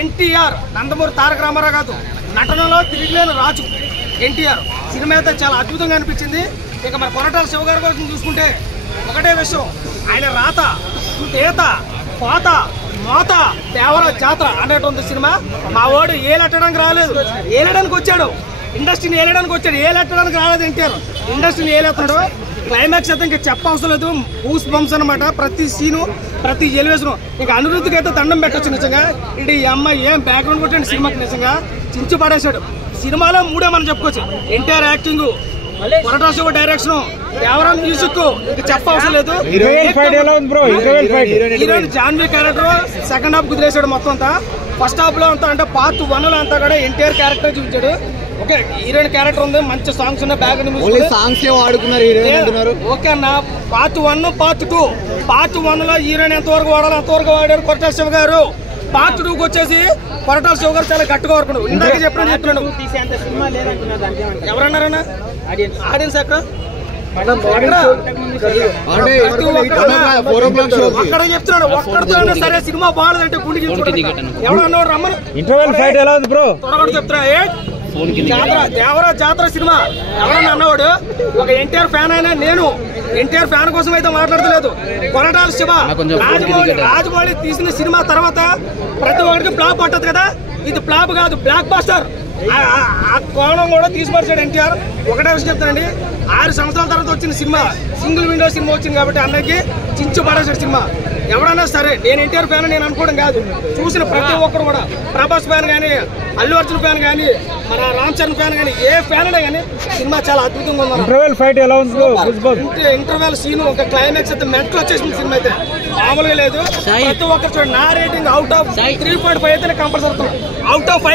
ఎన్టీఆర్ నందమూరి తారక రామారావు కాదు, నటనలో తిరిగిలేని రాజు ఎన్టీఆర్. సినిమా అయితే చాలా అద్భుతంగా అనిపించింది. ఇక మన కొరటాల శివ గారి కోసం చూసుకుంటే ఒకటే విషయం, ఆయన రాత ఈత పాత మోత దేవర జాతర అనేటువంటి సినిమా. మా వాడు ఏలెట్టడానికి రాలేదు, ఏలడానికి వచ్చాడు, ఇండస్ట్రీని ఏలడానికి వచ్చాడు, ఏలెట్టడానికి రాలేదు ఎన్టీఆర్, ఇండస్ట్రీని ఏలేస్తాడు. క్లైమాక్స్ అయితే ఇంకా చెప్పవసరం లేదు, గూస్ బంప్స్ అనమాట. ప్రతి సీను ప్రతి ఎలివేషన్. ఇంకా అనిరుద్ధికి అయితే దండం పెట్టచ్చు నిజంగా. ఇది ఈ అమ్మాయి ఏం బ్యాక్గ్రౌండ్ కొట్టాడు సినిమాకి, నిజంగా చించి పడేశాడు. సినిమాలో మూడే మనం చెప్పుకోవచ్చు, ఎన్టీఆర్ యాక్టింగ్, కొరటాల శివ డైరెక్షన్, దేవరం మ్యూజిక్, ఇంకా చెప్పవసరం లేదు. Heroine Janhvi character second half కుదిరేశాడు మొత్తం అంతా. ఫస్ట్ హాఫ్ లో అంతా అంటే పార్ట్ 1 లో అంతా కూడా ఎన్టీఆర్ క్యారెక్టర్ చూపించాడు. ఓకే, హీరోయిన్ క్యారెక్టర్ ఉంది, మంచి సాంగ్స్ ఉన్నాయి, బ్యాక్ ఓకే అన్న. Part 1 part 2. పార్ట్ 1 లో హీరోయిన్ ఎంతవరకు వాడాలి అంతవరకు వాడారు కొరటాల శివ గారు. పార్ట్ 2 వచ్చేసి కొరటాల శివ గారు చాలా గట్టిగా వరకు ఇందాక చెప్తున్నాను. ఎవరన్నారన్నా ఆడియన్స్ ఎక్కడ అక్కడ చెప్తున్నాడు, ఒక్కడితో సరే సినిమా బాగాలేదంటే గుండె ఎవరన్నా రమ్మను త్వరగా చెప్తున్నా. జాతర దేవరా జాతర సినిమా ఎవరన్నా అన్నవాడు ఒక ఎన్టీఆర్ ఫ్యాన్ అయినా నేను ఎన్టీఆర్ ఫ్యాన్ కోసం అయితే మాట్లాడతలేదు. కొరటాల శివ రాజమౌళి తీసిన సినిమా తర్వాత ప్రతి ఒక్కరికి ఫ్లాప్ పట్టదు కదా, ఇది ఫ్లాప్ కాదు, బ్లాక్ బాస్టర్. ఆ కోణం కూడా తీసుకొచ్చాడు ఎన్టీఆర్. ఒకటే విషయం చెప్తానండి, 6 సంవత్సరాల తర్వాత వచ్చిన సినిమా, సింగిల్ విండో సినిమా వచ్చింది కాబట్టి అందరికి చించు పడేసాడు సినిమా. ఎవరైనా సరే నేను ఎన్టీఆర్ ఫ్యాన్ నేను అనుకోవడం కాదు, చూసిన ప్రతి ఒక్కరు కూడా ప్రభాస్ ఫ్యాన్ కానీ, అల్లు అర్జున్ ఫ్యాన్ కానీ, మన రామ్ చరణ్ ఫ్యాన్ కానీ, ఏ ఫ్యాన్ అయినా కానీ సినిమా చాలా అద్భుతంగా ఉంది. ఇంటర్వెల్ సీన్ ఒక క్లైమాక్స్ అయితే మెట్లు వచ్చేసింది. సినిమా అయితే మామూలుగా లేదు. ప్రతి ఒక్కరు చూడండి, నా రేటింగ్ అవుట్ ఆఫ్ 3.5 అయితే కంపల్సరీ, అవుట్ ఆఫ్ 5.